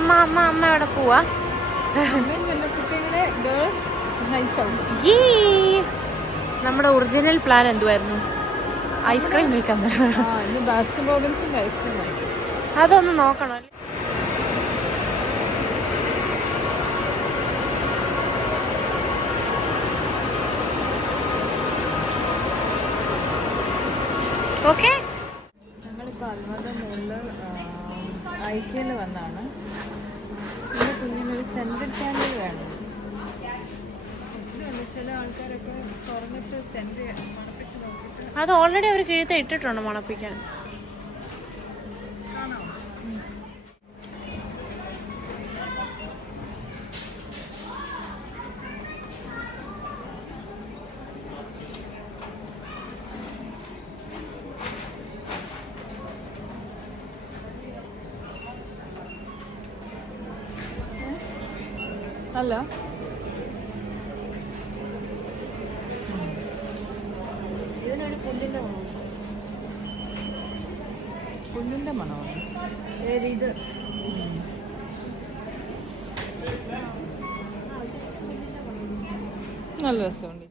അമ്മ എവിടെ പോവാ? നമ്മുടെ ഒറിജിനൽ പ്ലാൻ എന്തുവായിരുന്നു? ഐസ്ക്രീം കഴിക്കാൻ. അതൊന്ന് നോക്കണം. ഓക്കെ, ഞങ്ങളിപ്പോൾ അൽമദ മുകളിൽ ഐക്യയിൽ വന്നാണ്. പിന്നെ കുഞ്ഞിനൊരു സെൻറ്റഡ് ക്യാൻഡിൽ വേണം. ചില ആൾക്കാരൊക്കെ തുറന്നിട്ട് സെൻറ്റ് മണപ്പിച്ച് നോക്കിയിട്ട് അത് ഓൾറെഡി അവർ കിഴുത്ത ഇട്ടിട്ടുണ്ട് മണപ്പിക്കാൻ. അല്ല പുല്ലിൻ്റെ മണമാണ് ഇത്. നല്ല രസമുണ്ട്.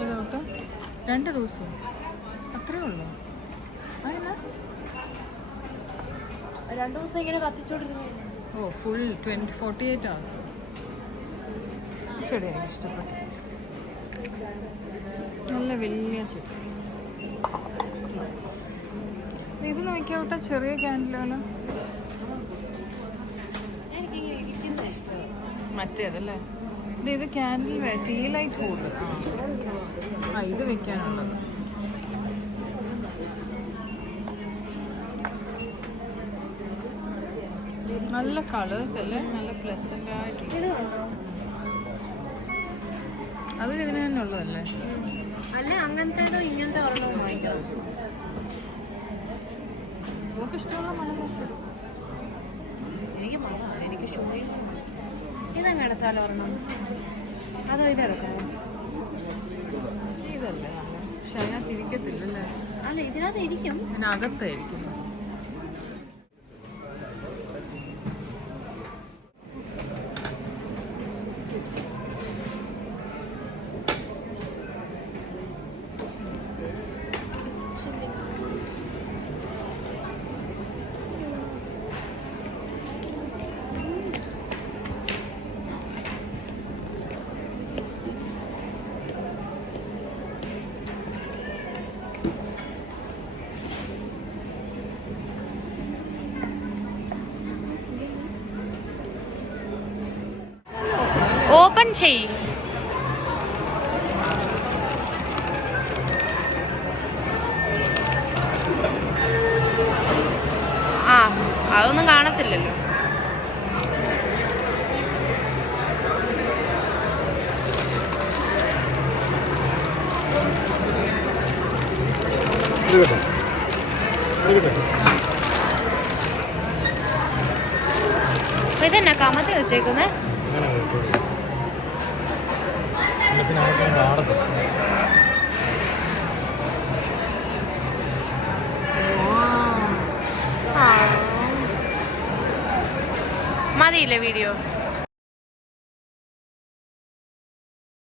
ഏതോട്ട് 2 ദിവസം അത്രേ ഉള്ളൂ. അതിനാ 2 ദിവസം ഇങ്ങനെ കത്തിച്ചോണ്ടിരുന്നു. ഓ, ഫുൾ 48 hours. ചെടി എനിക്ക് ഇഷ്ടപ്പെട്ടു. നല്ല വലിയ ചെടി. ഇത് നോക്കിയാവട്ടെ, ചെറിയ ക്യാൻഡിലാണ്. മറ്റേതല്ലേ ഇത് ക്യാൻഡിൽ ടീ ലൈറ്റ് ഹോൾഡർ. ഇത് വെക്കാനുള്ളത്. നല്ല കളേഴ്സ് അല്ലേ, നല്ല പ്ലസന്റ് ആയിട്ടുള്ള. അത് ഇതിന് തന്നെ ഉള്ളതല്ലേ? അല്ല, അങ്ങനത്തേതോ ഇങ്ങനത്തെ ഒരെണ്ണം വാങ്ങിക്കാം. നമുക്ക് ഇഷ്ടമുള്ള മണം നോക്കാം. എനിക്ക് ഷോയിൽ ഇതങ്ങ് എടുത്താലോ ഒരെണ്ണം? അതോ ഇതെടുക്കാമോ? ഇതല്ലേ പക്ഷെ അതിനകത്ത് ഇരിക്കത്തില്ലല്ലേ? അല്ല, ഇതിനകത്ത് ഇരിക്കും. അതിനകത്തായിരിക്കും. ഓപ്പൺ ചെയ്. അതൊന്നും കാണത്തില്ലല്ലോ. ഇതെന്നാ കമത്തി വെച്ചേക്കുന്നേ? മതിയില്ലേ വീഡിയോ?